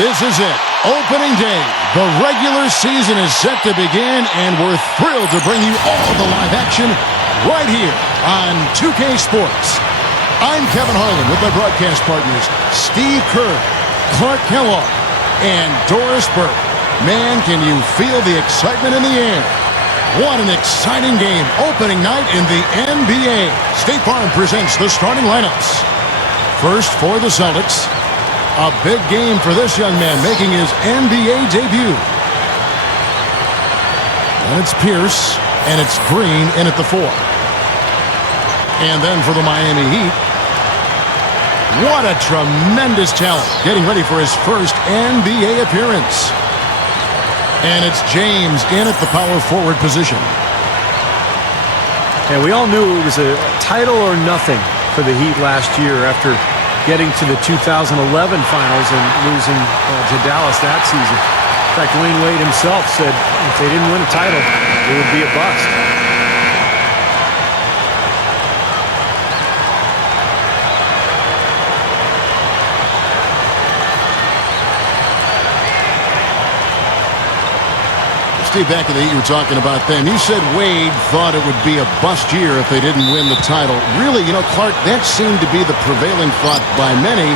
This is it. Opening day. The regular season is set to begin, and we're thrilled to bring you all the live action right here on 2K Sports. I'm Kevin Harlan with my broadcast partners, Steve Kerr, Clark Kellogg, and Doris Burke. Man, can you feel the excitement in the air? What an exciting game. Opening night in the NBA. State Farm presents the starting lineups. First for the Celtics. A big game for this young man making his NBA debut. And it's Pierce, and it's Green in at the 4. And then for the Miami Heat, what a tremendous talent, getting ready for his first NBA appearance. And it's James in at the power forward position. And we all knew it was a title or nothing for the Heat last year after getting to the 2011 finals and losing to Dallas that season. In fact, Dwayne Wade himself said if they didn't win a title, it would be a bust. Steve, back in the Heat, you were talking about them. You said Wade thought it would be a bust year if they didn't win the title. Really, you know, Clark, that seemed to be the prevailing thought by many,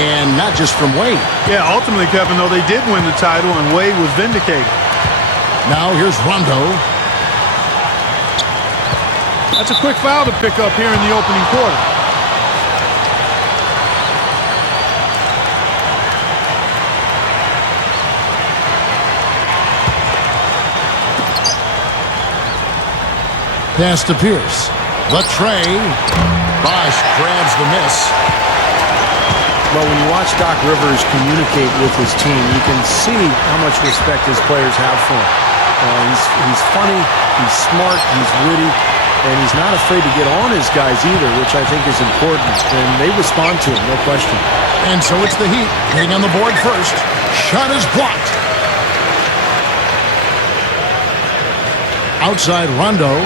and not just from Wade. Yeah, ultimately, Kevin, though, they did win the title, and Wade was vindicated. Now here's Rondo. That's a quick foul to pick up here in the opening quarter. Pass to Pierce. The tray. Bosch grabs the miss. Well, when you watch Doc Rivers communicate with his team, you can see how much respect his players have for him. He's funny, he's smart, he's witty, and he's not afraid to get on his guys either, which I think is important. And they respond to him, no question. And so it's the Heat getting on the board first. Shot is blocked. Outside Rondo.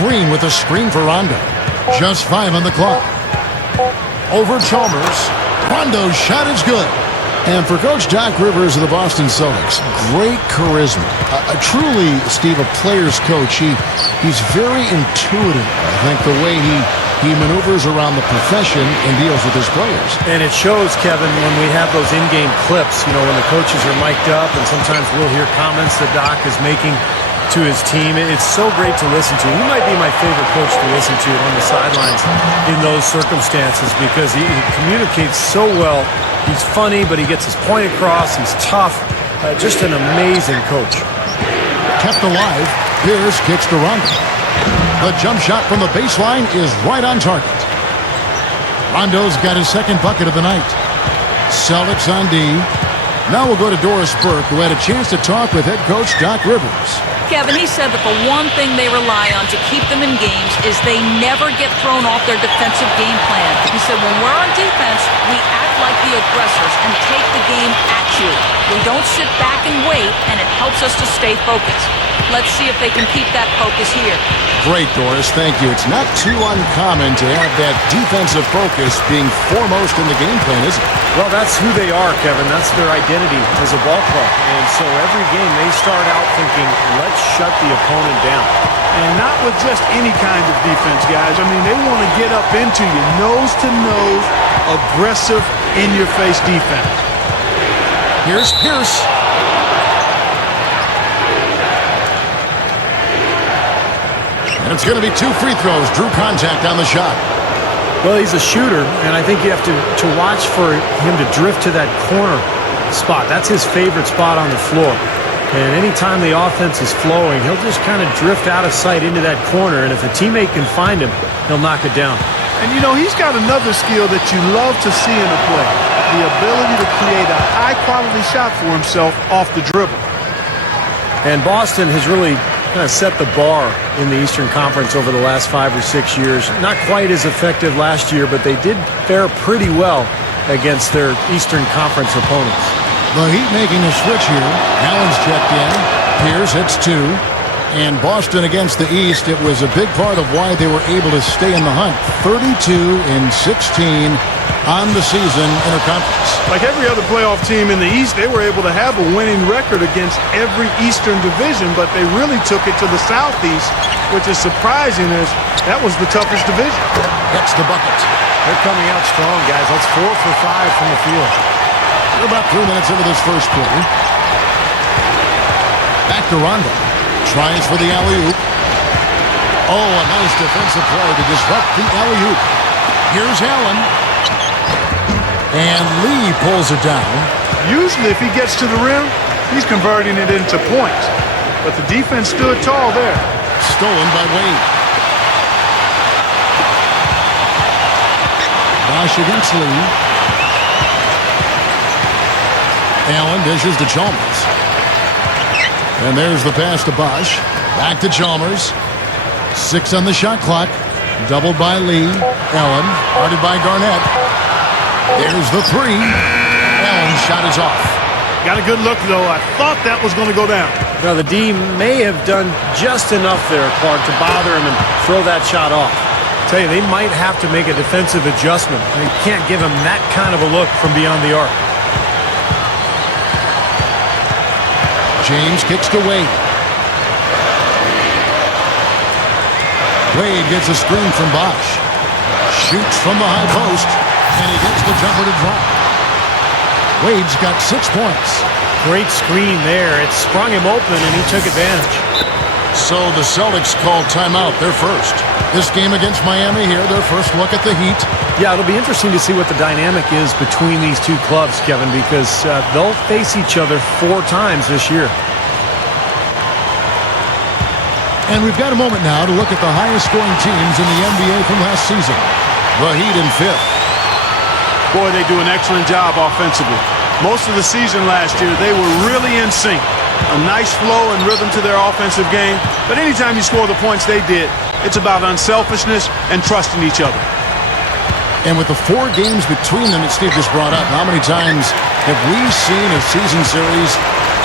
Green with a screen for Rondo. Just 5 on the clock. Over Chalmers. Rondo's shot is good. And for Coach Doc Rivers of the Boston Celtics, great charisma. Truly, Steve, a player's coach. He's very intuitive, I think, the way he maneuvers around the profession and deals with his players. And it shows, Kevin, when we have those in-game clips, you know, when the coaches are mic'd up, and sometimes we'll hear comments that Doc is making to his team. It's so great to listen to. He might be my favorite coach to listen to on the sidelines in those circumstances because he communicates so well. He's funny, but he gets his point across. He's tough. Just an amazing coach. Kept alive. Pierce kicks to Rondo. The jump shot from the baseline is right on target. Rondo's got his second bucket of the night. Celtics on D. Now we'll go to Doris Burke, who had a chance to talk with head coach Doc Rivers. Kevin, he said that the one thing they rely on to keep them in games is they never get thrown off their defensive game plan. He said when we're on defense, we act like the aggressors and take the game at you. We don't sit back and wait, and it helps us to stay focused. Let's see if they can keep that focus here. Great, Doris. Thank you. It's not too uncommon to have that defensive focus being foremost in the game plan, is it? Well, that's who they are, Kevin. That's their identity as a ball club. And so every game they start out thinking, let's shut the opponent down. And not with just any kind of defense, guys. I mean, they want to get up into you, nose-to-nose, aggressive, in-your-face defense. Here's Pierce. And it's going to be 2 free throws. Drew contact on the shot. Well, he's a shooter, and I think you have to watch for him to drift to that corner spot. That's his favorite spot on the floor. And anytime the offense is flowing, he'll just kind of drift out of sight into that corner, and if a teammate can find him, he'll knock it down. And, you know, he's got another skill that you love to see in a play, the ability to create a high-quality shot for himself off the dribble. And Boston has really kind of set the bar in the Eastern Conference over the last 5 or 6 years. Not quite as effective last year, but they did fare pretty well against their Eastern Conference opponents. The Heat making a switch here. Allen's checked in. Pierce hits 2. And Boston against the East, it was a big part of why they were able to stay in the hunt. 32-16 on the season interconference. Like every other playoff team in the East, they were able to have a winning record against every Eastern division, but they really took it to the Southeast, which is surprising as that was the toughest division. Gets the bucket. They're coming out strong, guys. That's 4 for 5 from the field. We're about 3 minutes into this first quarter. Back to Rondo. Tries for the alley-oop. Oh, a nice defensive play to disrupt the alley-oop. Here's Allen. And Lee pulls it down. Usually if he gets to the rim, he's converting it into points. But the defense stood tall there. Stolen by Wade. Bosh against Lee. Allen dishes to Chalmers. And there's the pass to Bosh. Back to Chalmers. 6 on the shot clock. Doubled by Lee. Allen guarded by Garnett. There's the 3. Allen's shot is off. Got a good look, though. I thought that was going to go down. Now, the D may have done just enough there, Clark, to bother him and throw that shot off. I tell you, they might have to make a defensive adjustment. They can't give him that kind of a look from beyond the arc. James kicks to Wade. Wade gets a screen from Bosh. Shoots from the high post. And he gets the jumper to drop. Wade's got 6 points. Great screen there. It sprung him open, and he took advantage. So the Celtics called timeout. They're first. This game against Miami here, their first look at the Heat. Yeah, it'll be interesting to see what the dynamic is between these two clubs, Kevin, because they'll face each other 4 times this year. And we've got a moment now to look at the highest scoring teams in the NBA from last season. The Heat in 5th. Boy, they do an excellent job offensively. Most of the season last year, they were really in sync. A nice flow and rhythm to their offensive game. But anytime you score the points they did, it's about unselfishness and trusting each other. And with the 4 games between them that Steve just brought up, how many times have we seen a season series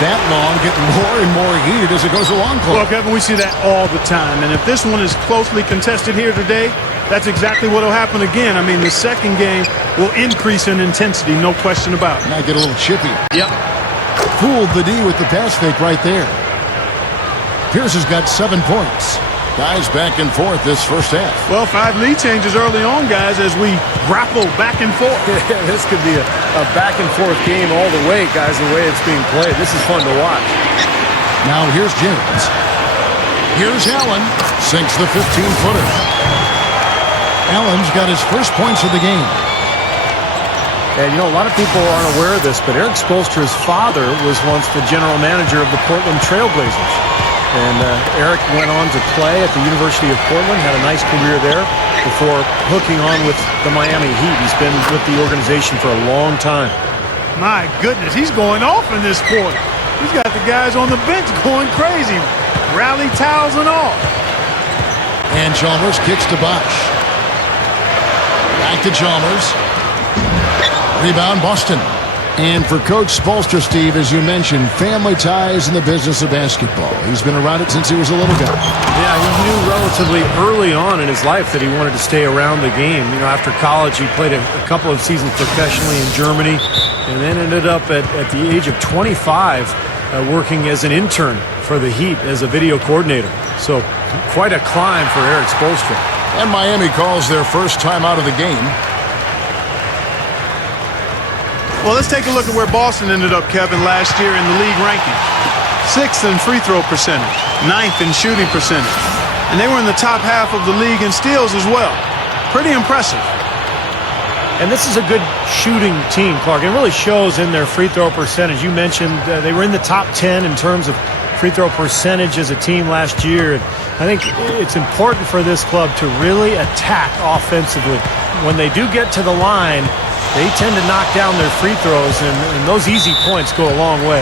that long get more and more heated as it goes along? Well, Kevin, we see that all the time. And if this one is closely contested here today, that's exactly what will happen again. I mean, the second game will increase in intensity, no question about it. Might get a little chippy. Yep. Fooled the D with the pass fake right there. Pierce has got 7 points. Guys back and forth this first half. Well, 5 lead changes early on, guys, as we grapple back and forth. Yeah, this could be a back-and-forth game all the way, guys, the way it's being played. This is fun to watch. Now here's James. Here's Allen. Sinks the 15-footer. Allen's got his first points of the game. And, you know, a lot of people aren't aware of this, but Eric Spoelstra's father was once the general manager of the Portland Trail Blazers. And Eric went on to play at the University of Portland, had a nice career there before hooking on with the Miami Heat. He's been with the organization for a long time. My goodness, he's going off in this quarter. He's got the guys on the bench going crazy. Rally towels and all. And Chalmers kicks to Bosh. Back to Chalmers. Rebound, Boston. And for Coach Spoelstra, Steve, as you mentioned, family ties in the business of basketball. He's been around it since he was a little guy. Yeah, he knew relatively early on in his life that he wanted to stay around the game. You know, after college, he played a couple of seasons professionally in Germany and then ended up at the age of 25 working as an intern for the Heat as a video coordinator. So quite a climb for Eric Spoelstra. And Miami calls their first time out of the game. Well, let's take a look at where Boston ended up, Kevin, last year in the league rankings. 6th in free throw percentage, 9th in shooting percentage. And they were in the top half of the league in steals as well. Pretty impressive. And this is a good shooting team, Clark. It really shows in their free throw percentage. You mentioned they were in the top 10 in terms of free throw percentage as a team last year. And I think it's important for this club to really attack offensively. When they do get to the line, they tend to knock down their free throws, and those easy points go a long way.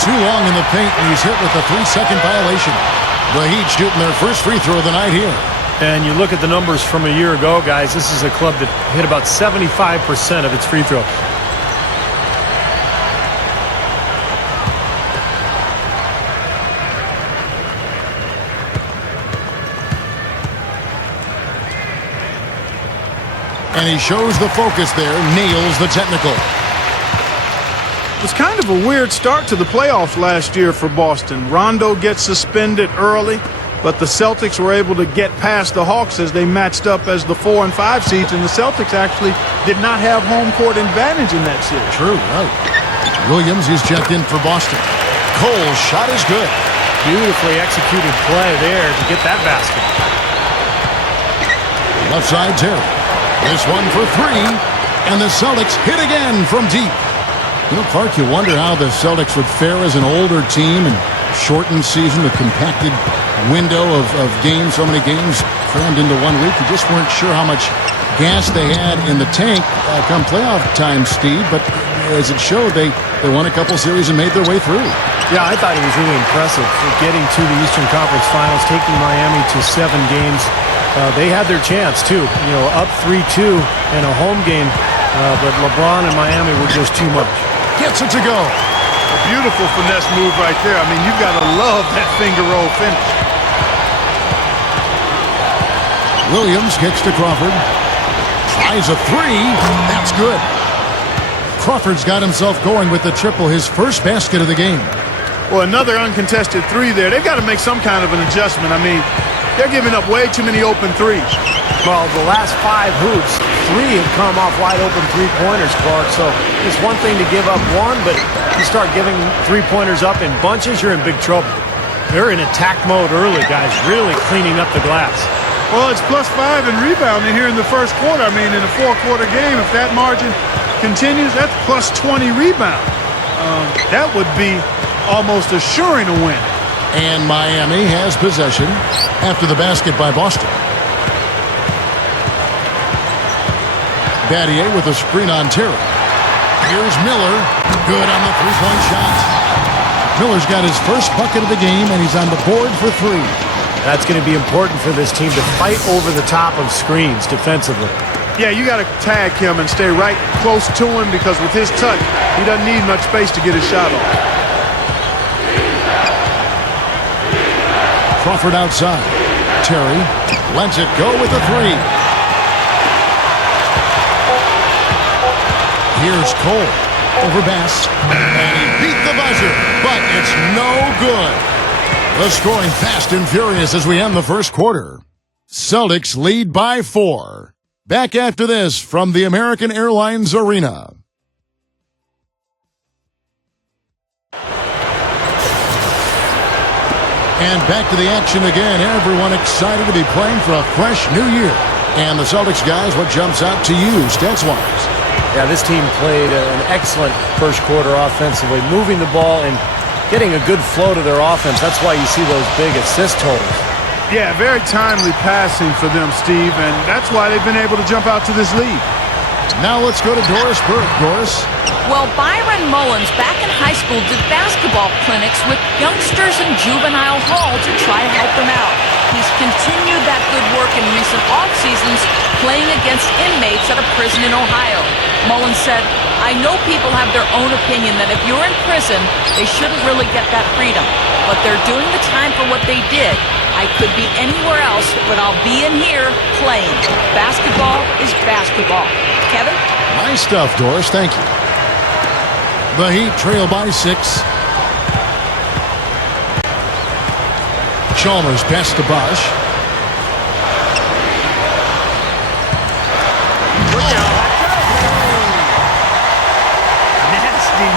Too long in the paint, and he's hit with a 3-second violation. The Heat shooting their first free throw of the night here. And you look at the numbers from a year ago, guys, this is a club that hit about 75% of its free throws. And he shows the focus there, nails the technical. It was kind of a weird start to the playoffs last year for Boston. Rondo gets suspended early, but the Celtics were able to get past the Hawks as they matched up as the 4 and 5 seeds, and the Celtics actually did not have home court advantage in that series. True, right. Williams is checked in for Boston. Cole's shot is good. Beautifully executed play there to get that basket. Left side, Terry. This one for 3, and the Celtics hit again from deep. You know, Clark, you wonder how the Celtics would fare as an older team and shortened season, a compacted window of games, so many games crammed into 1 week. You just weren't sure how much gas they had in the tank come playoff time, Steve, but as it showed, they won a couple series and made their way through. Yeah, I thought it was really impressive for getting to the Eastern Conference Finals, taking Miami to 7 games. They had their chance, too. You know, up 3-2 in a home game, but LeBron and Miami were just too much. Gets it to go. A beautiful finesse move right there. I mean, you've got to love that finger roll finish. Williams kicks to Crawford. Tries a 3. That's good. Crawford's got himself going with the triple, his first basket of the game. Well, another uncontested 3 there. They've got to make some kind of an adjustment. I mean, they're giving up way too many open threes. Well, the last 5 hoops, 3 have come off wide open three-pointers, Clark. So it's one thing to give up 1, but you start giving three-pointers up in bunches, you're in big trouble. They're in attack mode early, guys, really cleaning up the glass. Well, it's +5 in rebounding here in the first quarter. I mean, in a 4-quarter game, if that margin continues, that's +20 rebound. That would be almost assuring a win. And Miami has possession after the basket by Boston. Battier with a screen on Terry. Here's Miller. Good on the three-point shot. Miller's got his first bucket of the game, and he's on the board for 3. That's going to be important for this team to fight over the top of screens defensively. Yeah, you got to tag him and stay right close to him because with his touch, he doesn't need much space to get his shot off. Crawford outside. Terry lets it go with a 3. Here's Cole over Bass. And he beat the buzzer, but it's no good. The scoring fast and furious as we end the first quarter. Celtics lead by 4. Back after this from the American Airlines Arena. And back to the action again. Everyone excited to be playing for a fresh new year. And the Celtics guys, what jumps out to you stats-wise? Yeah, this team played an excellent first quarter offensively, moving the ball and getting a good flow to their offense. That's why you see those big assist totals. Yeah, very timely passing for them, Steve, and that's why they've been able to jump out to this lead. Now let's go to Doris Burke. Doris? Well, Byron Mullins back in high school did basketball clinics with youngsters in juvenile hall to try to help them out. He's continued that good work in recent off-seasons playing against inmates at a prison in Ohio. Mullins said, I know people have their own opinion that if you're in prison, they shouldn't really get that freedom. But they're doing the time for what they did. I could be anywhere else, but I'll be in here playing. Basketball is basketball. Kevin? Nice stuff, Doris. Thank you. The Heat trail by 6. Chalmers pass to Bosch. Nasty.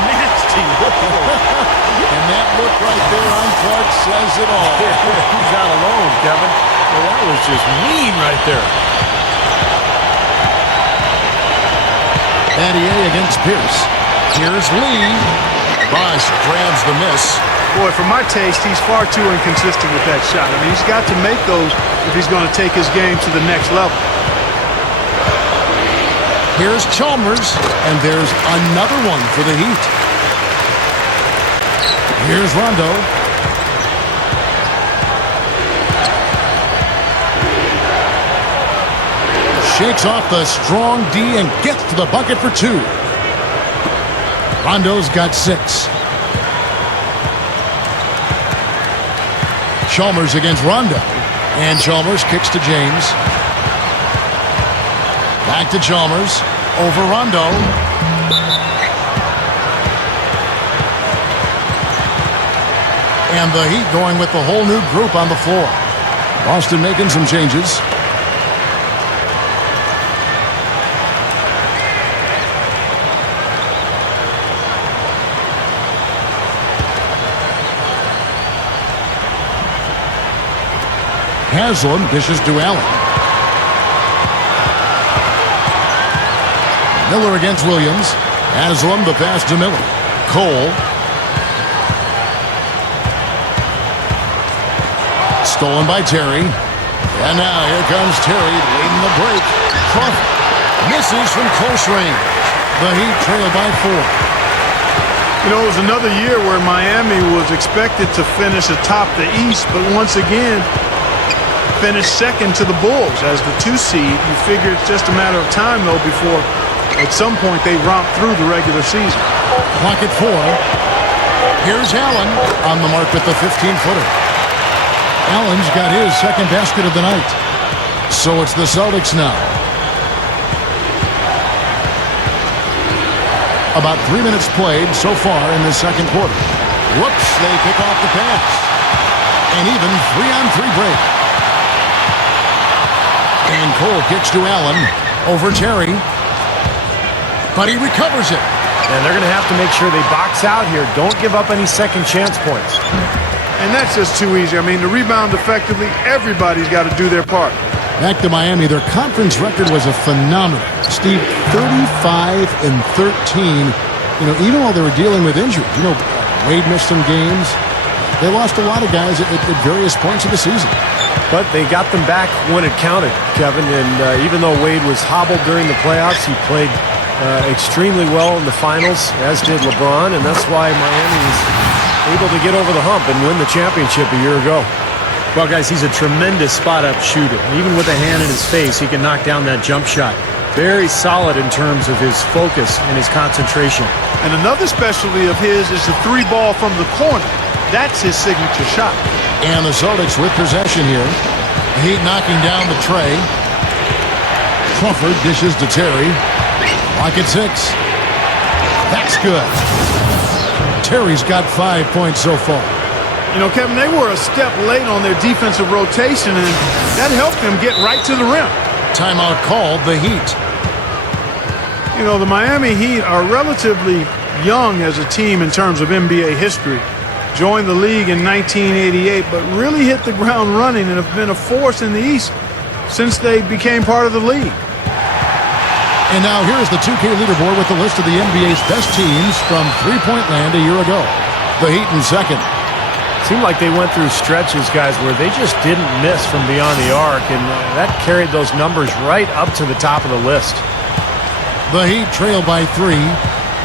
And that look right there on Clark says it all. He's not alone, Kevin. Well, that was just mean right there. Battier against Pierce. Here's Lee. Bosch grabs the miss. Boy, for my taste, he's far too inconsistent with that shot. I mean, he's got to make those if he's going to take his game to the next level. Here's Chalmers, and there's another one for the Heat. Here's Rondo. Shakes off the strong D and gets to the bucket for 2. Rondo's got 6. Chalmers against Rondo. And Chalmers kicks to James. Back to Chalmers. Over Rondo. And the Heat going with the whole new group on the floor. Boston making some changes. Haslam dishes to Allen. Miller against Williams. Haslam the pass to Miller. Cole. Stolen by Terry. And now here comes Terry leading the break. Crawford misses from close range. The Heat trail by 4. You know, it was another year where Miami was expected to finish atop the East, but once again finished second to the Bulls as the 2 seed. You figure it's just a matter of time, though, before at some point they romp through the regular season. Clock at 4. Here's Allen on the mark with the 15-footer. Allen's got his second basket of the night. So it's the Celtics now. About 3 minutes played so far in the second quarter. Whoops, they pick off the pass. An even 3-on-3 break. And Cole kicks to Allen over Terry. But he recovers it. And they're going to have to make sure they box out here. Don't give up any second chance points. And that's just too easy. I mean, to rebound effectively, everybody's got to do their part. Back to Miami, their conference record was a phenomenal. Steve, 35-13. You know, even while they were dealing with injuries. You know, Wade missed some games. They lost a lot of guys at various points of the season. But they got them back when it counted, Kevin. And even though Wade was hobbled during the playoffs, he played extremely well in the finals, as did LeBron. And that's why Miami was able to get over the hump and win the championship a year ago. Well, guys, he's a tremendous spot-up shooter. Even with a hand in his face, he can knock down that jump shot. Very solid in terms of his focus and his concentration. And another specialty of his is the 3 ball from the corner. That's his signature shot. And the Celtics with possession here. Heat knocking down the tray. Crawford dishes to Terry. Clock at 6. That's good. Terry's got 5 points so far. You know, Kevin, they were a step late on their defensive rotation, and that helped them get right to the rim. Timeout called, the Heat. You know, the Miami Heat are relatively young as a team in terms of NBA history. Joined the league in 1988, but really hit the ground running and have been a force in the East since they became part of the league. And now here's the 2K leaderboard with the list of the NBA's best teams from three-point land a year ago. The Heat in second. Seemed like they went through stretches, guys, where they just didn't miss from beyond the arc, and that carried those numbers right up to the top of the list. The Heat trail by 3.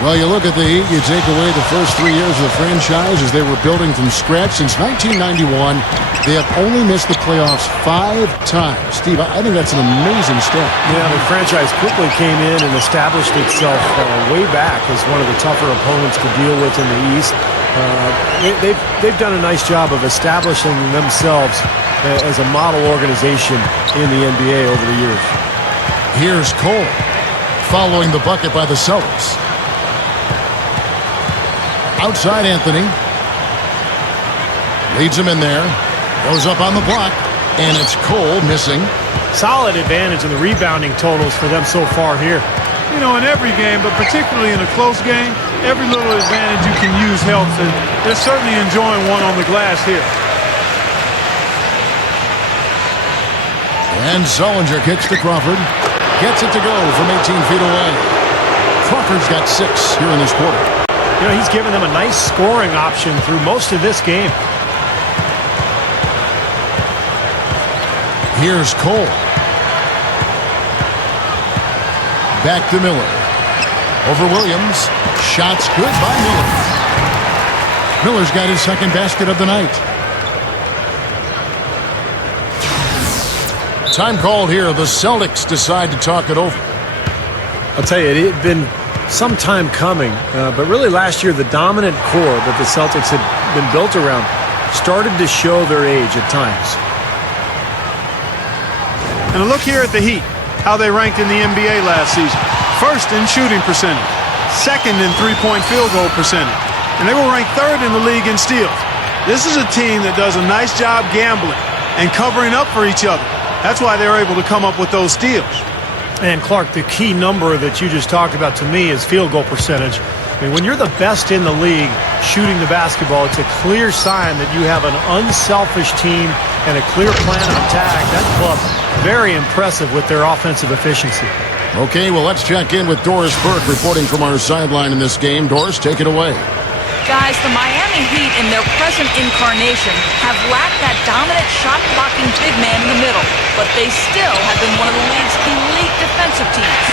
Well, you look at the Heat, you take away the first 3 years of the franchise as they were building from scratch. Since 1991, they have only missed the playoffs 5 times. Steve, I think that's an amazing stat. Yeah, the franchise quickly came in and established itself way back as one of the tougher opponents to deal with in the East. They've done a nice job of establishing themselves as a model organization in the NBA over the years. Here's Cole following the bucket by the Celtics. Outside Anthony. Leads him in there. Goes up on the block. And it's Cole missing. Solid advantage in the rebounding totals for them so far here. You know, in every game, but particularly in a close game, every little advantage you can use helps, and they're certainly enjoying one on the glass here. And Sullinger kicks to Crawford. Gets it to go from 18 feet away. Crawford's got 6 here in this quarter. You know, he's given them a nice scoring option through most of this game. Here's Cole. Back to Miller. Over Williams. Shots good by Miller. Miller's got his second basket of the night. Time called here. The Celtics decide to talk it over. I'll tell you, it had been some time coming, but really last year the dominant core that the Celtics had been built around started to show their age at times. And a look here at the Heat. how they ranked in the NBA last season. First in shooting percentage, second in three-point field goal percentage, and they were ranked third in the league in steals. This is a team that does a nice job gambling and covering up for each other. That's why they're able to come up with those steals. And, Clark, the key number that you just talked about to me is field goal percentage. I mean, when you're the best in the league shooting the basketball, it's a clear sign that you have an unselfish team and a clear plan of attack. That club, very impressive with their offensive efficiency. Okay, well, let's check in with Doris Burke reporting from our sideline in this game. Doris, take it away. Guys, the Miami Heat in their present incarnation have lacked that dominant shot-blocking big man in the middle, but they still have been one of the league's elite defensive teams.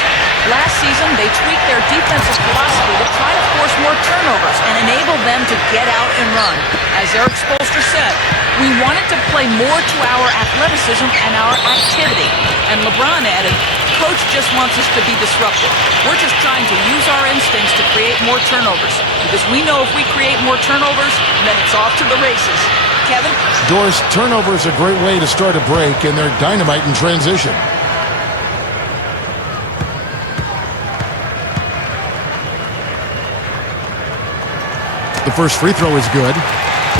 Last season, they tweaked their defensive philosophy to try to force more turnovers and enable them to get out and run. As Eric Spoelstra said, we wanted to play more to our athleticism and our activity. And LeBron added, Coach just wants us to be disruptive. We're just trying to use our instincts to create more turnovers. Because we know if we create more turnovers, then it's off to the races. Kevin? Doris, turnover is a great way to start a break, and they're dynamite in transition. The first free throw is good.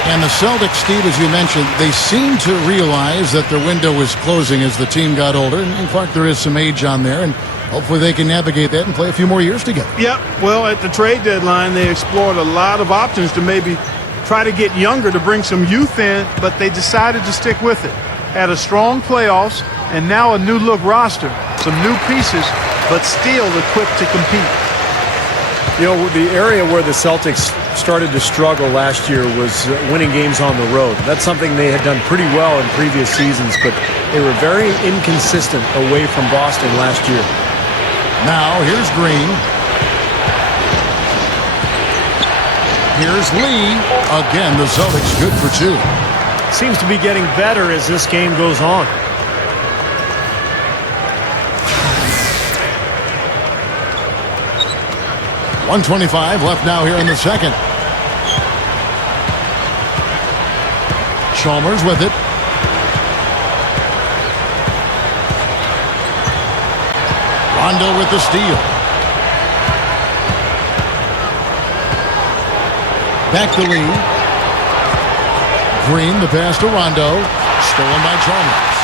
And the Celtics, Steve, as you mentioned, they seem to realize that their window was closing as the team got older. And Clark, there is some age on there, and hopefully they can navigate that and play a few more years together. Yep. Well, at the trade deadline, they explored a lot of options to maybe try to get younger to bring some youth in, but they decided to stick with it. Had a strong playoffs, and now a new-look roster. Some new pieces, but still equipped to compete. You know, the area where the Celtics started to struggle last year was winning games on the road. That's something they had done pretty well in previous seasons, but they were very inconsistent away from Boston last year. Now, here's Green. Here's Lee. Again, the Celtics good for two. Seems to be getting better as this game goes on. .125 left now here in the second. Chalmers with it. Rondo with the steal. Back to Lee. Green, the pass to Rondo. Stolen by Chalmers.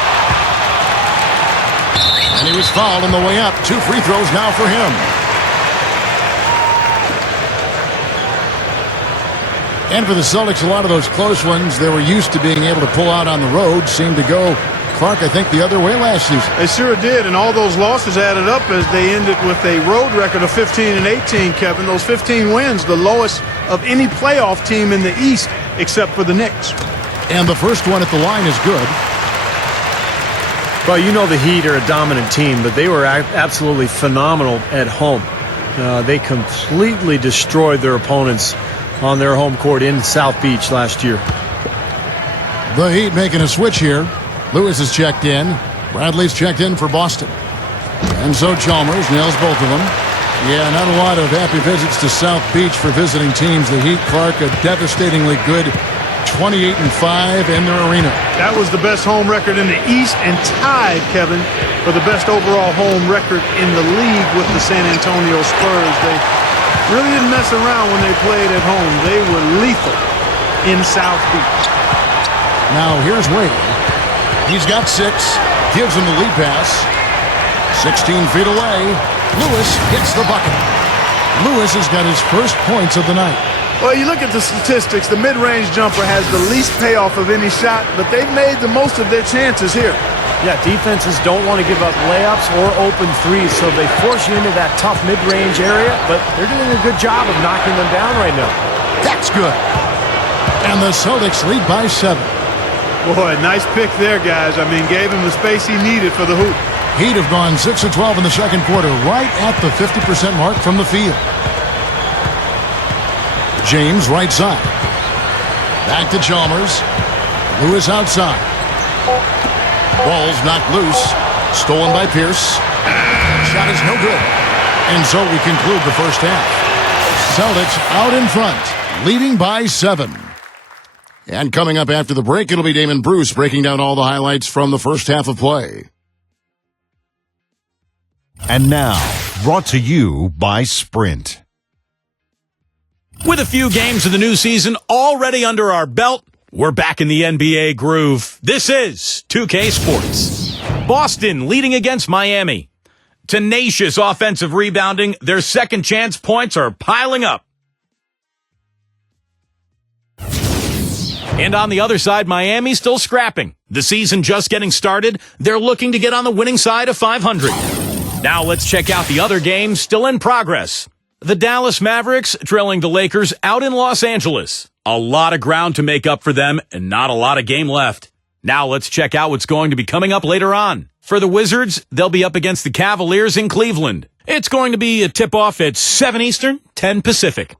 And he was fouled on the way up. 2 free throws now for him. And for the Celtics, a lot of those close ones they were used to being able to pull out on the road seemed to go, Clark, I think, the other way last season. They sure did, and all those losses added up as they ended with a road record of 15-18, Kevin. Those 15 wins, the lowest of any playoff team in the East except for the Knicks. And the first one at the line is good. Well, you know the Heat are a dominant team, but they were absolutely phenomenal at home. They completely destroyed their opponents on their home court in South Beach last year. The Heat making a switch here. Lewis is checked in. Bradley's checked in for Boston. And so Chalmers nails both of them. Yeah, not a lot of happy visits to South Beach for visiting teams. The Heat, Clark, a devastatingly good 28-5 in their arena. That was the best home record in the East and tied, Kevin, for the best overall home record in the league with the San Antonio Spurs. They really didn't mess around when they played at home. They were lethal in South Beach. Now here's Wade. He's got 6. Gives him the lead pass. 16 feet away. Lewis hits the bucket. Lewis has got his first points of the night. Well, you look at the statistics. The mid-range jumper has the least payoff of any shot, but they've made the most of their chances here. Yeah, defenses don't want to give up layups or open threes, so they force you into that tough mid-range area, but they're doing a good job of knocking them down right now. That's good. And the Celtics lead by 7. Boy, nice pick there, guys. I mean, gave him the space he needed for the hoop. Heat have gone 6 of 12 in the second quarter, right at the 50% mark from the field. James right side. Back to Chalmers. Lewis outside. Ball's knocked loose. Stolen by Pierce. Shot is no good. And so we conclude the first half. Celtics out in front, leading by 7. And coming up after the break, it'll be Damon Bruce breaking down all the highlights from the first half of play. And now, brought to you by Sprint. With a few games of the new season already under our belt, we're back in the NBA groove. This is 2K Sports. Boston leading against Miami. Tenacious offensive rebounding. Their second chance points are piling up. And on the other side, Miami still scrapping. The season just getting started. They're looking to get on the winning side of 500. Now let's check out the other games still in progress. The Dallas Mavericks trailing the Lakers out in Los Angeles. A lot of ground to make up for them and not a lot of game left. Now let's check out what's going to be coming up later on. For the Wizards, they'll be up against the Cavaliers in Cleveland. It's going to be a tip-off at 7 Eastern, 10 Pacific.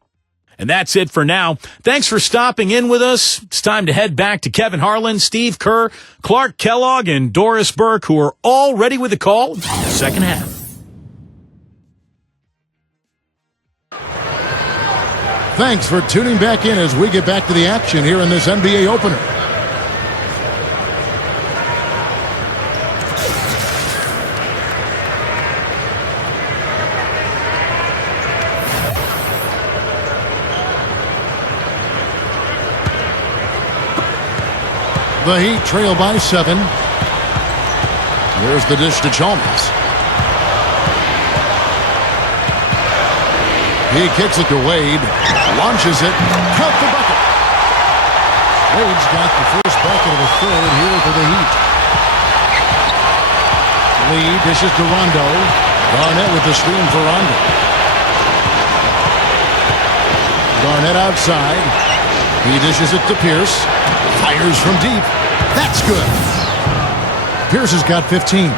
And that's it for now. Thanks for stopping in with us. It's time to head back to Kevin Harlan, Steve Kerr, Clark Kellogg, and Doris Burke, who are all ready with the call. Second half. Thanks for tuning back in as we get back to the action here in this NBA opener. The Heat trail by 7. Here's the dish to Chalmers. He kicks it to Wade. Launches it. Count the bucket. Wade's got the first bucket of the third here for the Heat. Lee dishes to Rondo. Garnett with the screen for Rondo. Garnett outside. He dishes it to Pierce. Fires from deep. That's good. Pierce has got 15.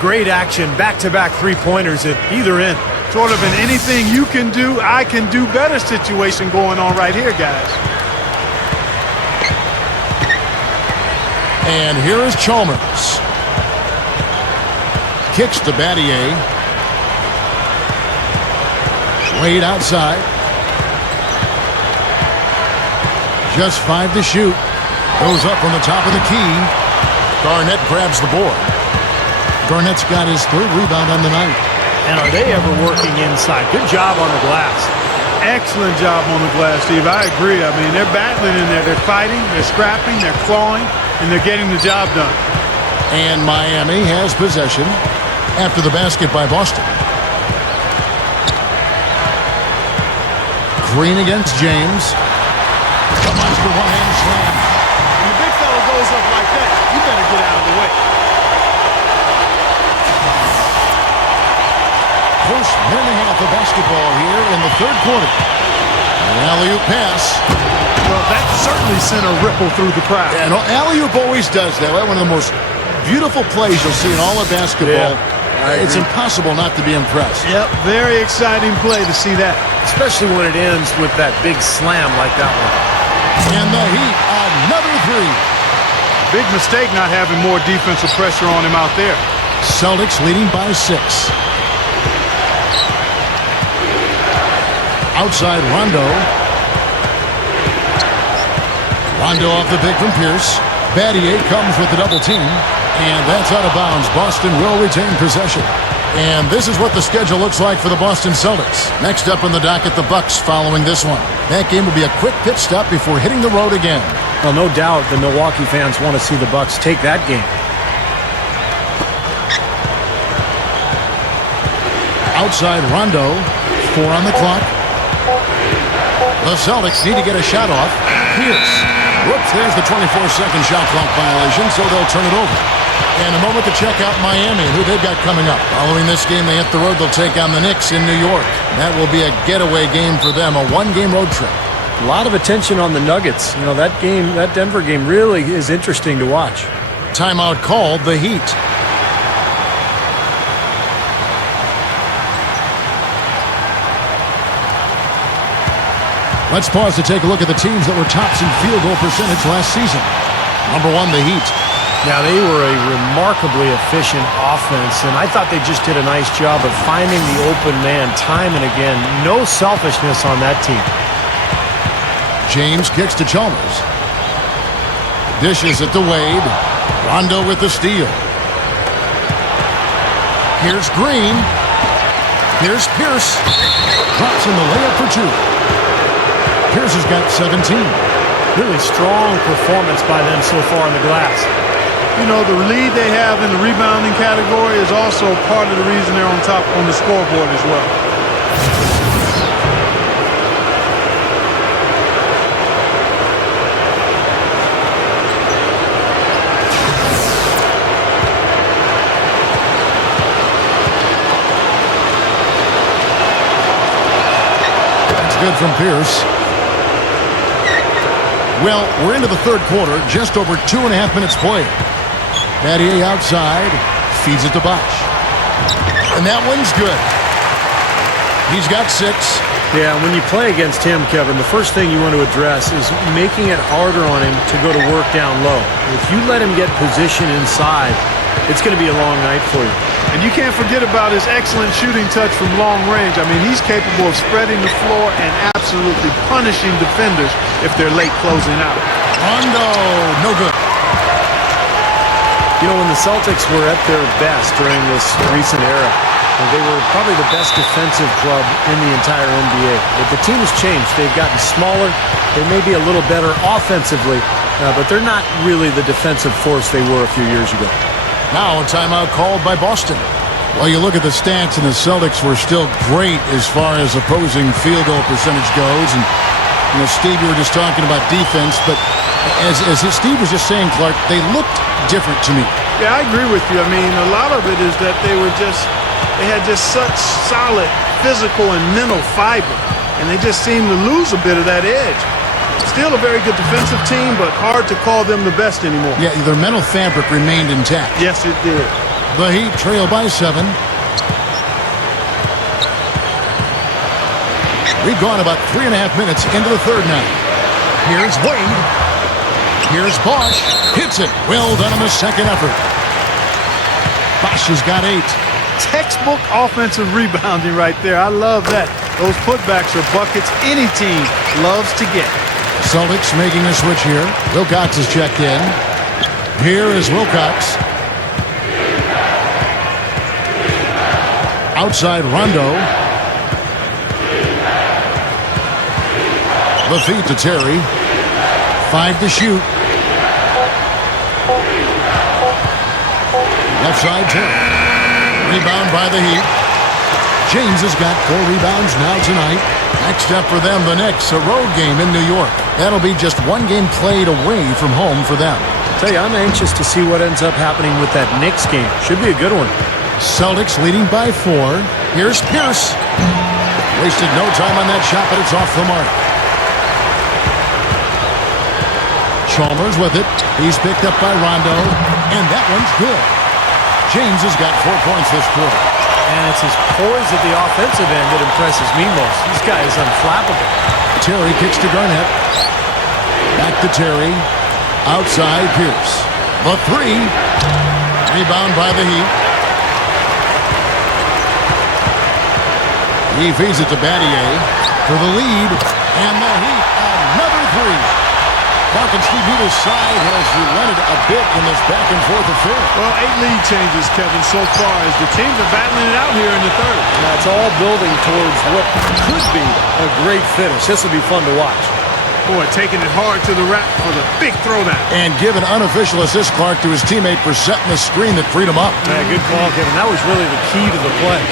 Great action. Back-to-back three-pointers at either end. Sort of an anything you can do, I can do better situation going on right here, guys. And here is Chalmers. Kicks to Battier. Wade outside. Just 5 to shoot. Goes up on the top of the key. Garnett grabs the board. Garnett's got his third rebound on the night. And are they ever working inside? Good job on the glass. Excellent job on the glass, Steve. I agree. I mean, they're battling in there. They're fighting, they're scrapping, they're clawing, and they're getting the job done. And Miami has possession after the basket by Boston. Green against James. The monster one-hand slam. When the big fella goes up like that, you better get out of the way. First minute and a half of basketball here in the third quarter. An alley-oop pass. Well, that certainly sent a ripple through the crowd. Yeah, no, alley-oop always does that. One of the most beautiful plays you'll see in all of basketball. Yeah, it's impossible not to be impressed. Yep, very exciting play to see that. Especially when it ends with that big slam like that one. And the Heat, another three. Big mistake not having more defensive pressure on him out there. Celtics leading by 6. Outside Rondo. Rondo off the pick from Pierce. Battier comes with the double team. And that's out of bounds. Boston will retain possession. And this is what the schedule looks like for the Boston Celtics. Next up on the docket, the Bucks following this one. That game will be a quick pit stop before hitting the road again. Well, no doubt the Milwaukee fans want to see the Bucks take that game. Outside Rondo. 4 on the clock. The Celtics need to get a shot off. Pierce. Whoops, there's the 24-second shot clock violation, so they'll turn it over. And a moment to check out Miami, who they've got coming up. Following this game, they hit the road. They'll take on the Knicks in New York. That will be a getaway game for them, a one-game road trip. A lot of attention on the Nuggets. You know, that game, that Denver game really is interesting to watch. Timeout called, the Heat. Let's pause to take a look at the teams that were tops in field goal percentage last season. Number 1, the Heat. Now, they were a remarkably efficient offense, and I thought they just did a nice job of finding the open man time and again. No selfishness on that team. James kicks to Chalmers. Dishes it to Wade. Rondo with the steal. Here's Green. Here's Pierce. Drops in the layup for 2. Pierce has got 17. Really strong performance by them so far in the glass. You know, the lead they have in the rebounding category is also part of the reason they're on top on the scoreboard as well. That's good from Pierce. Well, we're into the third quarter, just over 2.5 minutes played. Battier outside, feeds it to Bosch. And that one's good. He's got 6. Yeah, when you play against him, Kevin, the first thing you want to address is making it harder on him to go to work down low. If you let him get position inside, it's going to be a long night for you. And you can't forget about his excellent shooting touch from long range. I mean, he's capable of spreading the floor and absolutely punishing defenders if they're late closing out. Rondo, no good. You know, when the Celtics were at their best during this recent era, they were probably the best defensive club in the entire NBA. But the team has changed. They've gotten smaller. They may be a little better offensively, but they're not really the defensive force they were a few years ago. Now a timeout called by Boston. Well, you look at the stats, and the Celtics were still great as far as opposing field goal percentage goes. And, you know, Steve, you were just talking about defense, but as Steve was just saying, Clark, they looked different to me. Yeah, I agree with you. I mean, a lot of it is that they had just such solid physical and mental fiber, and they just seemed to lose a bit of that edge. Still a very good defensive team, but hard to call them the best anymore. Yeah, their mental fabric remained intact. Yes, it did. The Heat trail by 7. We've gone about 3.5 minutes into the third now. Here's Wade. Here's Bosch. Hits it. Well done on the second effort. Bosch has got 8. Textbook offensive rebounding right there. I love that. Those putbacks are buckets any team loves to get. Celtics making a switch here. Wilcox is checked in. Here is Wilcox. Outside Rondo. The feed to Terry. 5 to shoot. Left side Terry. Rebound by the Heat. James has got 4 rebounds now tonight. Next up for them, the Knicks, a road game in New York. That'll be just 1 game played away from home for them. Tell you, I'm anxious to see what ends up happening with that Knicks game. Should be a good one. Celtics leading by 4. Here's Pierce. Wasted no time on that shot, but it's off the mark. Chalmers with it. He's picked up by Rondo, and that one's good. James has got 4 points this quarter. And it's his poise at the offensive end that impresses me most. This guy is unflappable. Terry kicks to Garnett. Back to Terry. Outside Pierce. The 3. Rebound by the Heat. He feeds it to Battier for the lead. And the Heat, another 3. Clark and Steve, neither side has relented a bit in this back-and-forth affair. Well, 8 lead changes, Kevin, so far as the teams are battling it out here in the third. Now, it's all building towards what could be a great finish. This will be fun to watch. Boy, taking it hard to the rack for the big throwdown. And give an unofficial assist, Clark, to his teammate for setting the screen that freed him up. Yeah, good call, Kevin. That was really the key to the play.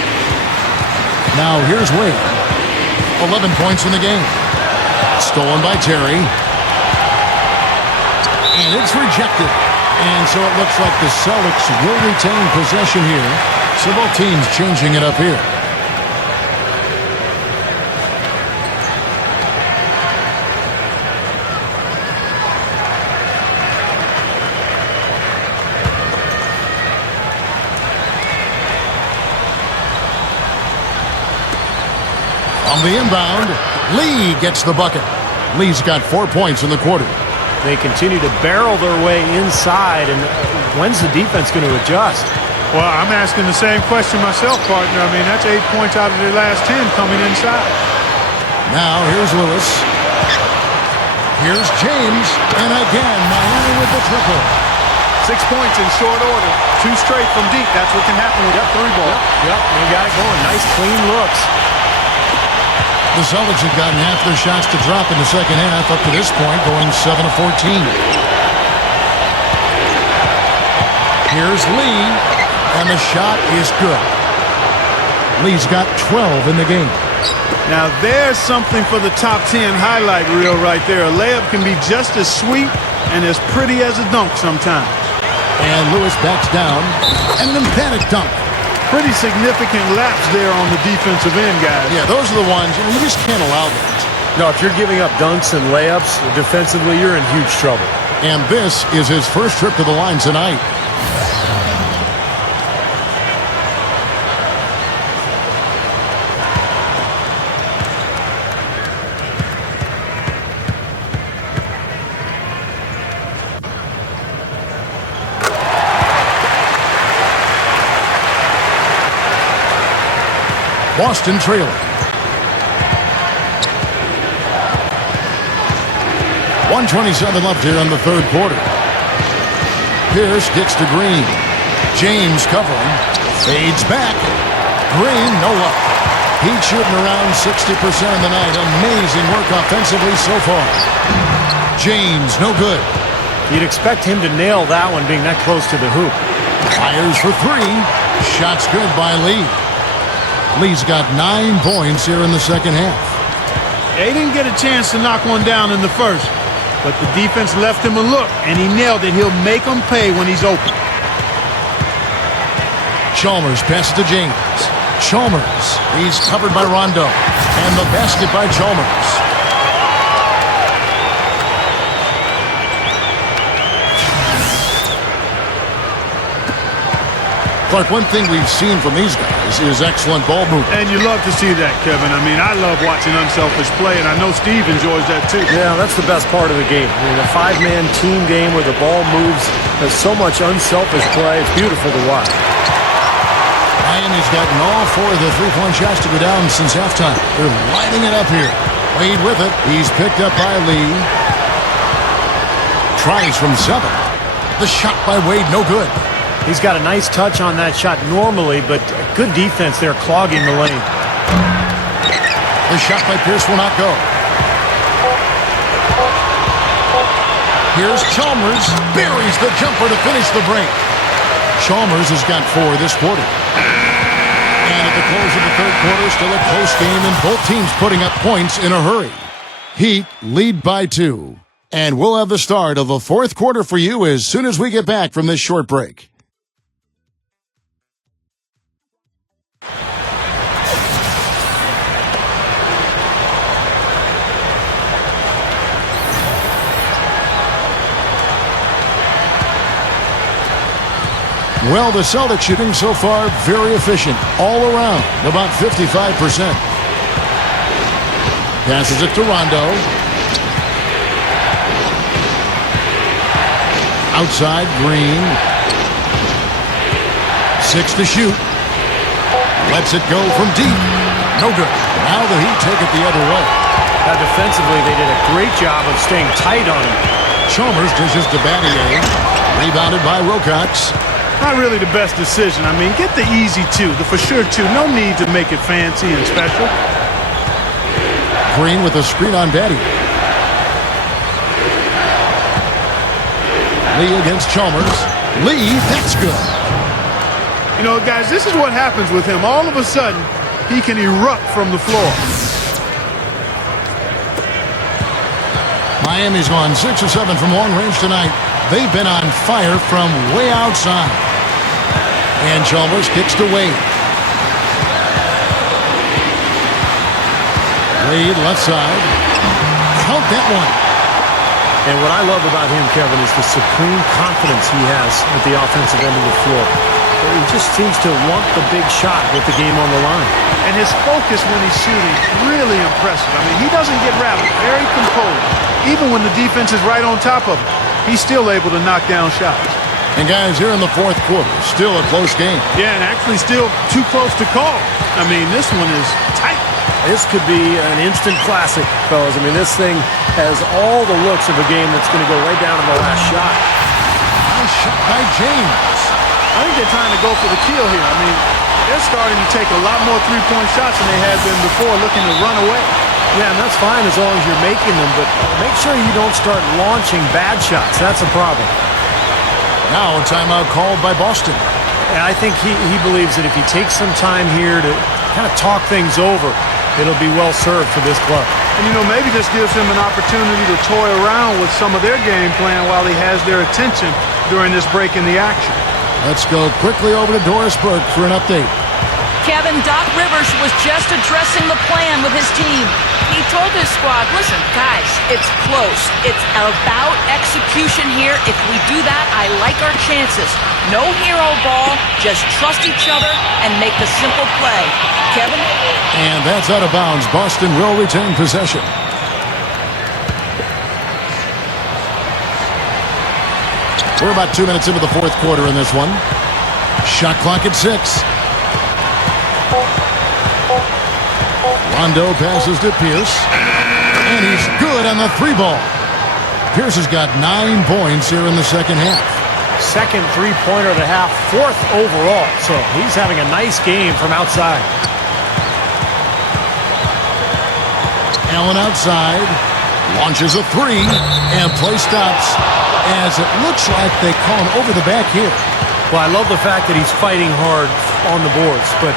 Now, here's Wade. 11 points in the game. Stolen by Terry. And it's rejected. And so it looks like the Celtics will retain possession here. So both teams changing it up here. On the inbound, Lee gets the bucket. Lee's got 4 points in the quarter. They continue to barrel their way inside, and when's the defense going to adjust? Well, I'm asking the same question myself, partner. I mean, that's 8 points out of their last 10 coming inside. Now, here's Lewis. Here's James. And again, Miami with the triple. 6 points in short order. 2 straight from deep. That's what can happen with that 3-ball. Yep, they got it going. Nice, clean looks. The Celtics have gotten half their shots to drop in the second half up to this point, going 7 of 14. Here's Lee, and the shot is good. Lee's got 12 in the game. Now there's something for the top 10 highlight reel right there. A layup can be just as sweet and as pretty as a dunk sometimes. And Lewis backs down, and an emphatic dunk. Pretty significant laps there on the defensive end, guys. Yeah, those are the ones you just can't allow that. No, if you're giving up dunks and layups defensively, you're in huge trouble. And this is his first trip to the line tonight. Boston trailing. 1:27 left here in the third quarter. Pierce kicks to Green. James covering. Fades back. Green, no luck. He's shooting around 60% of the night. Amazing work offensively so far. James, no good. You'd expect him to nail that one being that close to the hoop. Fires for 3. Shot's good by Lee. Lee's got 9 points here in the second half. He didn't get a chance to knock one down in the first, but the defense left him a look, and he nailed it. He'll make them pay when he's open. Chalmers passes to James. Chalmers, he's covered by Rondo, and the basket by Chalmers. Clark, one thing we've seen from these guys is excellent ball movement. And you love to see that, Kevin. I mean, I love watching unselfish play, and I know Steve enjoys that too. Yeah, that's the best part of the game. I mean, a 5-man team game where the ball moves. There's so much unselfish play. It's beautiful to watch. Miami's gotten all 4 of the 3-point shots to go down since halftime. They're lining it up here. Wade with it. He's picked up by Lee. Tries from 7. The shot by Wade, no good. He's got a nice touch on that shot normally, but good defense there clogging the lane. The shot by Pierce will not go. Here's Chalmers. Buries the jumper to finish the break. Chalmers has got 4 this quarter. And at the close of the third quarter, still a close game, and both teams putting up points in a hurry. Heat lead by 2. And we'll have the start of the fourth quarter for you as soon as we get back from this short break. Well, the Celtics shooting so far very efficient all around, about 55%. Passes it to Rondo. Outside, Green. 6 to shoot. Lets it go from deep. No good. Now the Heat take it the other way. Now defensively, they did a great job of staying tight on him. Chalmers dishes to Battier. Rebounded by Wilcox. Not really the best decision. I mean, get the easy 2, the for sure 2. No need to make it fancy and special. Green with a screen on Battier. Lee against Chalmers. Lee, that's good. You know, guys, this is what happens with him. All of a sudden, he can erupt from the floor. Miami's gone 6 or 7 from long range tonight. They've been on fire from way outside. And Chalmers kicks to Wade. Wade left side. Count that one. And what I love about him, Kevin, is the supreme confidence he has at the offensive end of the floor. He just seems to want the big shot with the game on the line. And his focus when he's shooting, really impressive. I mean, he doesn't get rattled, very composed. Even when the defense is right on top of him, he's still able to knock down shots. And guys, here in the fourth quarter, still a close game. Yeah, and actually still too close to call. I mean, this one is tight. This could be an instant classic, fellas. I mean, this thing has all the looks of a game that's going to go right down to the last shot. Nice shot by James. I think they're trying to go for the kill here. I mean, they're starting to take a lot more three-point shots than they had been before, looking to run away. Yeah, and that's fine as long as you're making them, but make sure you don't start launching bad shots. That's a problem. Now a timeout called by Boston. And I think he believes that if he takes some time here to kind of talk things over, it'll be well served for this club. And, you know, maybe this gives him an opportunity to toy around with some of their game plan while he has their attention during this break in the action. Let's go quickly over to Doris Burke for an update. Kevin, Doc Rivers was just addressing the plan with his team. He told his squad, listen, guys, it's close. It's about execution here. If we do that, I like our chances. No hero ball, just trust each other and make the simple play. Kevin? And that's out of bounds. Boston will retain possession. We're about 2 minutes into the fourth quarter in this one. Shot clock at 6. Rondo passes to Pierce. And he's good on the three ball. Pierce has got 9 points here in the second half. Second three-pointer of the half, 4th overall. So he's having a nice game from outside. Allen outside. Launches a three. And play stops as it looks like they call him over the back here. Well, I love the fact that he's fighting hard on the boards. But,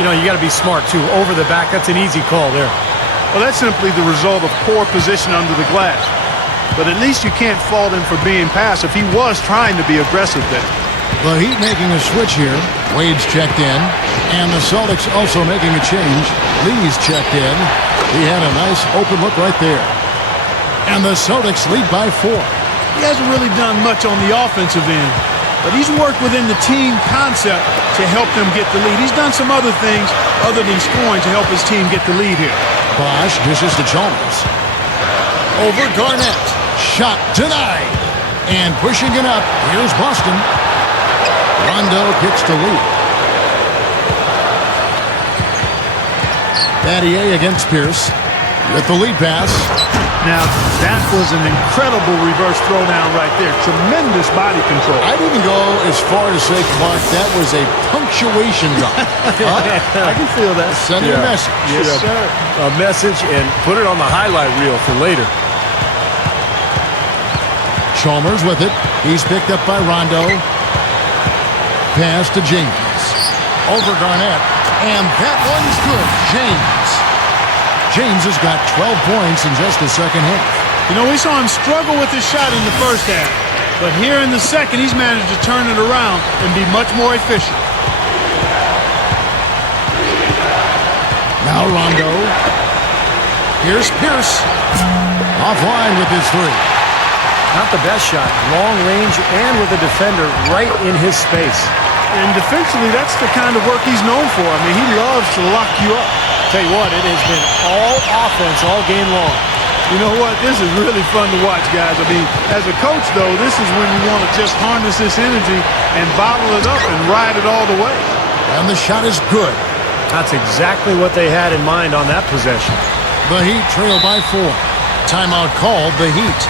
you know, you got to be smart, too. Over the back, that's an easy call there. Well, that's simply the result of poor position under the glass. But at least you can't fault him for being passive. He was trying to be aggressive there. The Heat making a switch here. Wade's checked in. And the Celtics also making a change. Lee's checked in. He had a nice open look right there. And the Celtics lead by 4. He hasn't really done much on the offensive end, but he's worked within the team concept to help them get the lead. He's done some other things other than scoring to help his team get the lead here. Bosh dishes to Chalmers. Over Garnett. Shot denied. And pushing it up, here's Boston. Rondo kicks to Lee. Battier against Pierce with the lead pass. Now, that was an incredible reverse throwdown right there. Tremendous body control. I'd even go as far as say, Clark, that was a punctuation drop. I can feel that. Send a message. Yes, sir. A message and put it on the highlight reel for later. Chalmers with it. He's picked up by Rondo. Pass to James. Over Garnett. And that one's good. James has got 12 points in just the second half. You know, we saw him struggle with his shot in the first half. But here in the second, he's managed to turn it around and be much more efficient. Now Rondo. Here's Pierce. Offline with his three. Not the best shot. Long range and with a defender right in his space. And defensively, that's the kind of work he's known for. I mean, he loves to lock you up. Tell you what, it has been all offense all game long. You know what? This is really fun to watch, guys. I mean, as a coach, though, this is when you want to just harness this energy and bottle it up and ride it all the way. And the shot is good. That's exactly what they had in mind on that possession. The Heat trail by 4. Timeout called the Heat.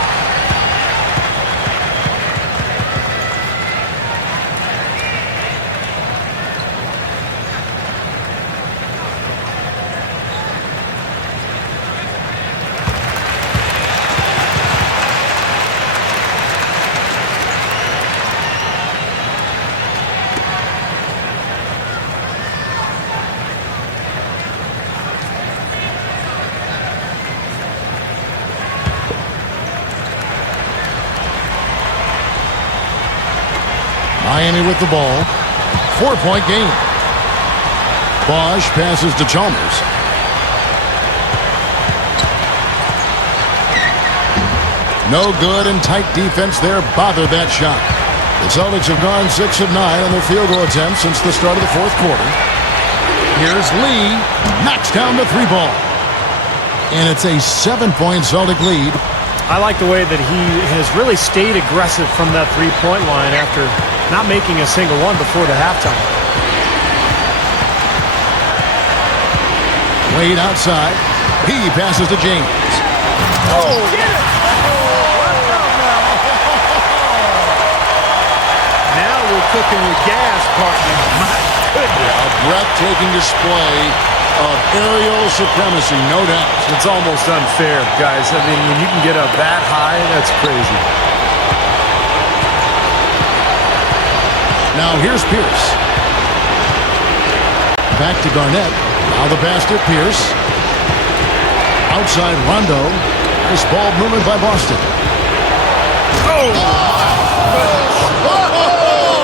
Miami with the ball. 4-point game. Bosh passes to Chalmers. No good, and tight defense there bothered that shot. The Celtics have gone 6 of 9 on their field goal attempts since the start of the fourth quarter. Here's Lee. Knocks down the three ball. And it's a 7-point Celtic lead. I like the way that he has really stayed aggressive from that three-point line after not making a single one before the halftime. Wade outside. He passes to James. Oh, get it! cooking with gas, partner. My goodness. A breathtaking display of aerial supremacy, no doubt. It's almost unfair, guys. I mean, when you can get up that high, that's crazy. Now here's Pierce. Back to Garnett. Now the pass to Pierce. Outside Rondo. Nice ball movement by Boston. Oh!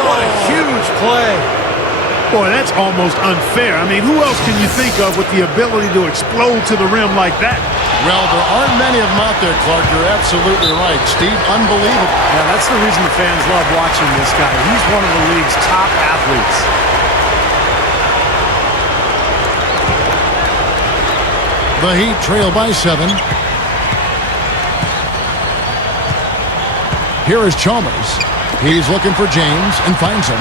What a huge play. Boy, that's almost unfair. I mean, who else can you think of with the ability to explode to the rim like that? Well, there aren't many of them out there, Clark. You're absolutely right. Steve, unbelievable. Yeah, that's the reason the fans love watching this guy. He's one of the league's top athletes. The Heat trail by 7. Here is Chalmers. He's looking for James and finds him.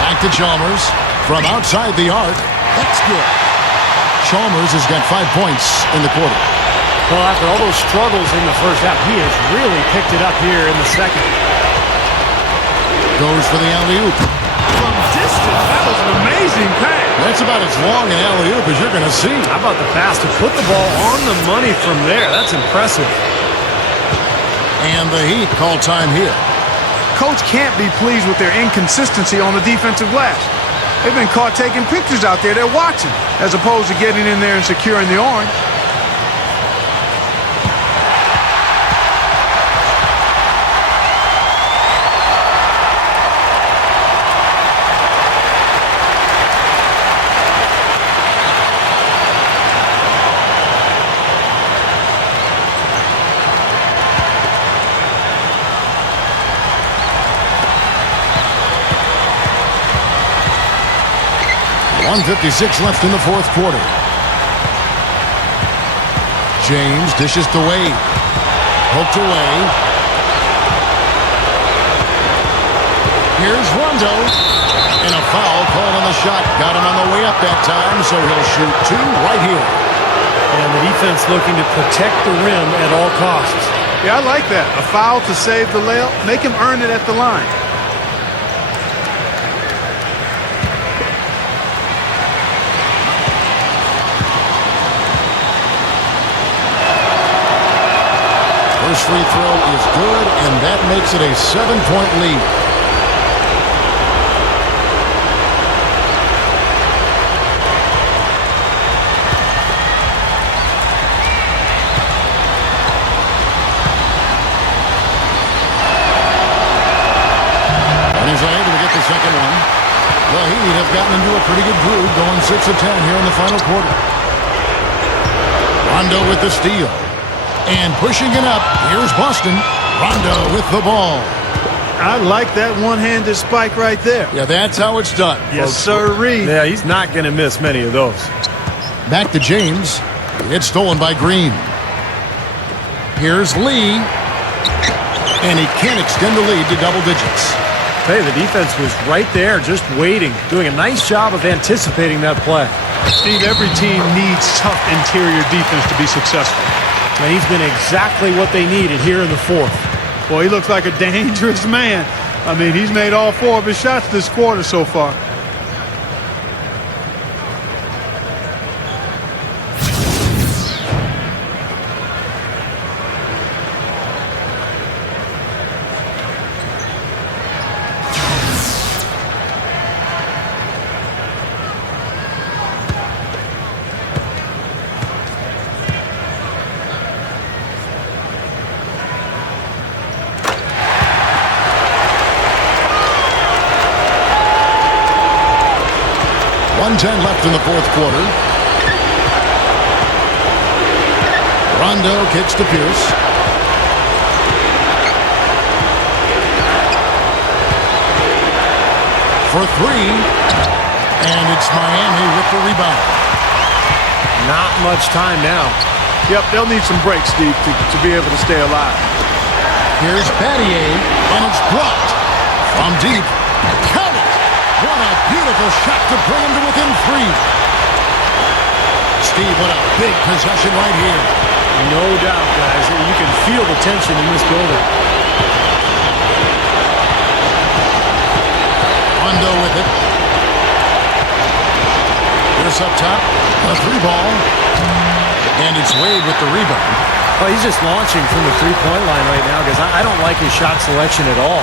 Back to Chalmers from outside the arc. That's good. Chalmers has got 5 points in the quarter. Well, after all those struggles in the first half, he has really picked it up here in the second. Goes for the alley-oop. From distance, that was an amazing pass. That's about as long an alley-oop as you're going to see. How about the pass to put the ball on the money from there? That's impressive. And the Heat call time here. Coach can't be pleased with their inconsistency on the defensive glass. They've been caught taking pictures out there. They're watching, as opposed to getting in there and securing the orange. .156 left in the fourth quarter. James dishes to Wade. Hooked away. Here's Rondo. And a foul called on the shot. Got him on the way up that time, so he'll shoot 2 right here. And the defense looking to protect the rim at all costs. Yeah, I like that. A foul to save the layup. Make him earn it at the line. First free throw is good, and that makes it a 7-point lead. And he's able to get the second one. The Heat have gotten into a pretty good groove, going 6 of 10 here in the final quarter. Rondo with the steal. And pushing it up, here's Boston. Rondo with the ball. I like that one-handed spike right there. Yeah, that's how it's done. Yes, sirree. Yeah, he's not going to miss many of those. Back to James. It's stolen by Green. Here's Lee. And he can't extend the lead to double digits. Hey, the defense was right there, just waiting, doing a nice job of anticipating that play. Steve, every team needs tough interior defense to be successful. And he's been exactly what they needed here in the fourth. Boy, he looks like a dangerous man. I mean, he's made all 4 of his shots this quarter so far. .110 left in the fourth quarter. Rondo kicks to Pierce. For 3. And it's Miami with the rebound. Not much time now. Yep, they'll need some breaks, Steve, to be able to stay alive. Here's Battier, and it's blocked. From deep. Count it! What a beautiful shot to bring him to within 3. Steve, what a big possession right here. No doubt, guys. You can feel the tension in this building. Rondo with it. Here's up top. A three ball. And it's Wade with the rebound. Oh, he's just launching from the three-point line right now because I don't like his shot selection at all.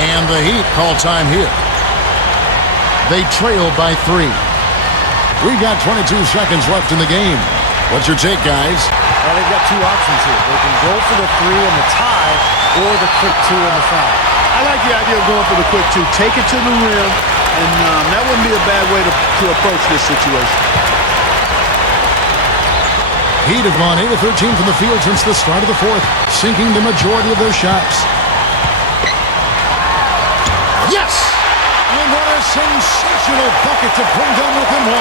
And the Heat call time here. They trail by 3. We've got 22 seconds left in the game. What's your take, guys? Well, they've got two options here. They can go for the 3 and the tie or the quick 2 and the foul. I like the idea of going for the quick 2. Take it to the rim, and that wouldn't be a bad way to approach this situation. Heat have gone 8 of 13 from the field since the start of the fourth, sinking the majority of their shots. Yes! And what a sensational bucket to bring them within 1.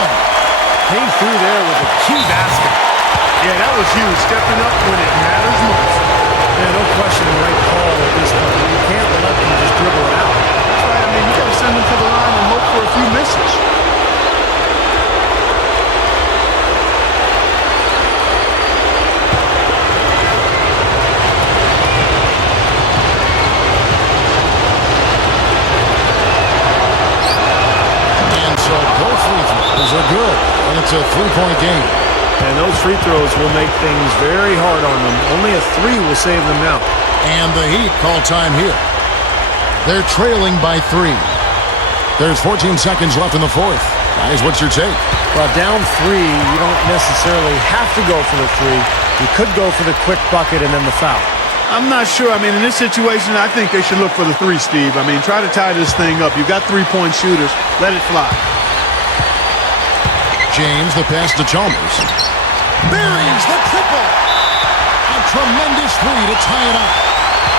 Came through there with a key basket. Yeah, that was huge, stepping up when it matters most. Yeah, no question, the right call at this point. You can't let them just dribble it out. That's right. I mean, you got to send them to the line and hope for a few misses. 3-point game. And those free throws will make things very hard on them. Only a 3 will save them now. And the Heat call time here. They're trailing by 3. There's 14 seconds left in the fourth. Guys, what's your take? Well, down 3, you don't necessarily have to go for the 3. You could go for the quick bucket and then the foul. I'm not sure. I mean, in this situation, I think they should look for the 3, Steve. I mean, try to tie this thing up. You've got 3-point shooters. Let it fly. James, the pass to Chalmers. Buries the triple. A tremendous 3 to tie it up.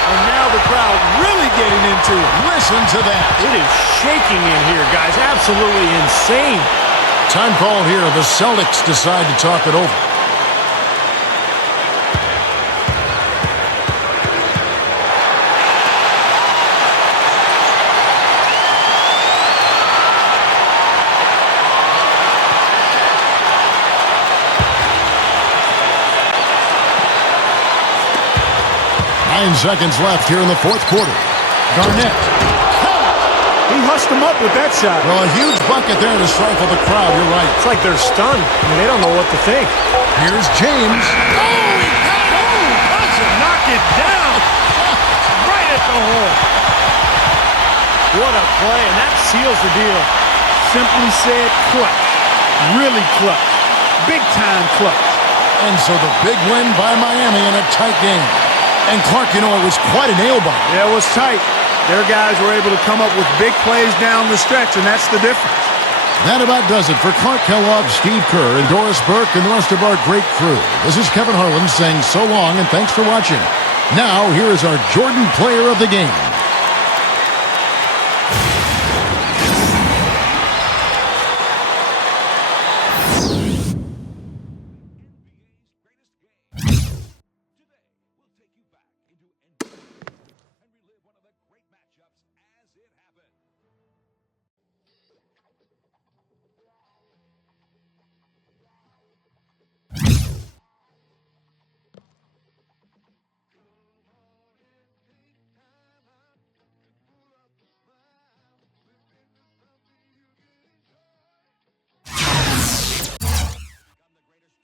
And now the crowd really getting into it. Listen to that. It is shaking in here, guys. Absolutely insane. Time call here. The Celtics decide to talk it over. Seconds left here in the fourth quarter. Garnett. He hushed him up with that shot. Well, a huge bucket there to stifle the crowd. You're right. It's like they're stunned. I mean, they don't know what to think. Here's James. Knock it down. Right at the hole. What a play, and that seals the deal. Simply said, clutch. Really clutch. Big time clutch. And so the big win by Miami in a tight game. And Clark, you know, it was quite a nail-biter. Yeah, it was tight. Their guys were able to come up with big plays down the stretch, and that's the difference. That about does it for Clark Kellogg, Steve Kerr, and Doris Burke, and the rest of our great crew. This is Kevin Harlan saying so long and thanks for watching. Now, here is our Jordan Player of the Game.